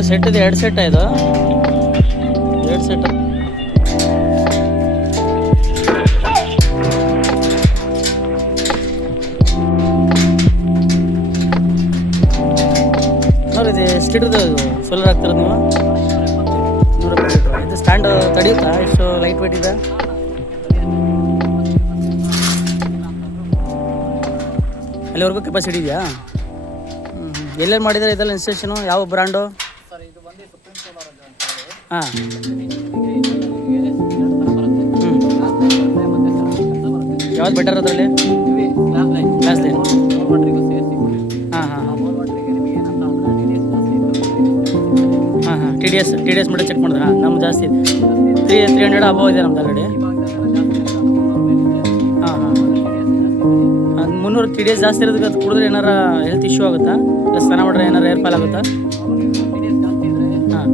ಮೂರು ಸೆಟ್ ಇದೆ, 2 ಸೆಟ್ ಇದು 2 ಸೆಟ್. ನೋಡಿ ಇದು ಎಷ್ಟು ಲೀಟ್ರದ್ದು ಸೋಲಾರ್ ಹಾಕ್ತಿರೋದು ನೀವು? 170 ಲೀಟ್ರ್. ಇದು ಸ್ಟ್ಯಾಂಡ್ ತಡೆಯುತ್ತಾ? ಎಷ್ಟು ಲೈಟ್ ವೇಟ್ ಇದೆ? ಅಲ್ಲಿವರೆಗೂ ಕೆಪಾಸಿಟಿ ಇದೆಯಾ? ಎಲ್ಲೇನು ಮಾಡಿದ್ದಾರೆ ಇದೆಲ್ಲ ಇನ್ಸ್ಟೇಷನು? ಯಾವ ಬ್ರ್ಯಾಂಡು? ಹಾಂ ಯಾವ್ದು ಬೆಟರ್ ಅದರಲ್ಲಿ? Glass line. ಹಾಂ ಹಾಂ ಹಾಂ ಹಾಂ T D S meter check ಮಾಡಿದ್ರೆ ಹಾಂ ನಮ್ದು ಜಾಸ್ತಿ ಇದೆ. 300 ಅಬವ್ ಇದೆ ನಮ್ದು ಆಲ್ರೆಡಿ. ಹಾಂ ಹಾಂ 300 ಟಿ ಡಿ ಎಸ್ ಜಾಸ್ತಿ ಇರೋದಕ್ಕೆ ಅದು ಕುಡಿದ್ರೆ ಏನಾರ ಹೆಲ್ತ್ ಇಶ್ಯೂ ಆಗುತ್ತಾ? ಇಲ್ಲ ಸ್ನಾನ ಮಾಡಿದ್ರೆ ಏನಾರು ಏರ್ ಫಾಲ್ ಆಗುತ್ತಾ? ಹಾಂ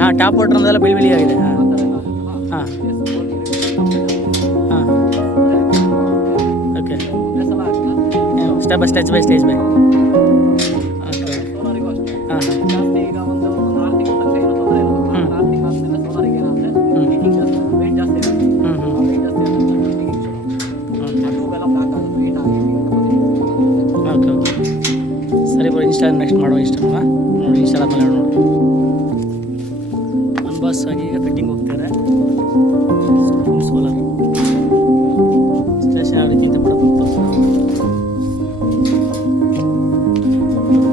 ಹಾಂ ಟ್ಯಾಪ್ ವಾಟರ್ ಅದೆಲ್ಲ ಬಿಳಿ ಆಗಿದೆ. ಹಾಂ ಹಾಂ ಹಾಂ okay step by step by stage by. ಸರಿ ಬರೋ ಇನ್ಸ್ಟಾ ನೆಕ್ಸ್ಟ್ ಮಾಡುವ ಇಷ್ಟಮ್ಮ ನೋಡಿ. ಇನ್ಸ್ಟಾ ಆದಮೇಲೆ ನೋಡಿ ಅನ್ಬಾಸ್ ಆಗಿ ಈಗ ಫಿಟ್ಟಿಂಗ್ ಹೋಗ್ತಾರೆ. ಸೋಲಾರ್ ಸ್ಟೇಷನ್ ಯಾವ ರೀತಿ ಅಂತ ಮಾಡೋದು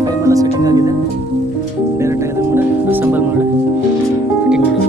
ಟೈಮೆಲ್ಲ ಸೆಟ್ಟಿಂಗ್ ಆಗಿದೆ. ಡೈರೆಕ್ಟ್ ಆಗಿದೆ ಕೂಡ ಅಸೆಂಬಲ್ ಮಾಡಿ ಫಿಟ್ಟಿಂಗ್ ಮಾಡೋದು.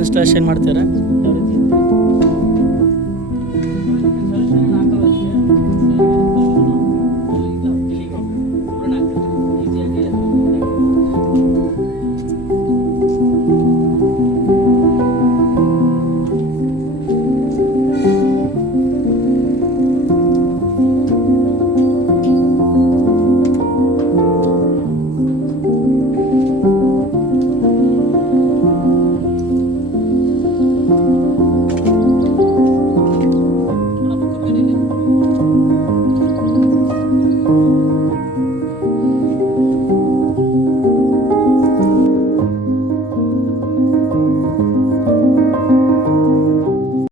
ಇನ್ಸ್ಟಾಲೇಷನ್ ಮಾಡ್ತಾರೆ.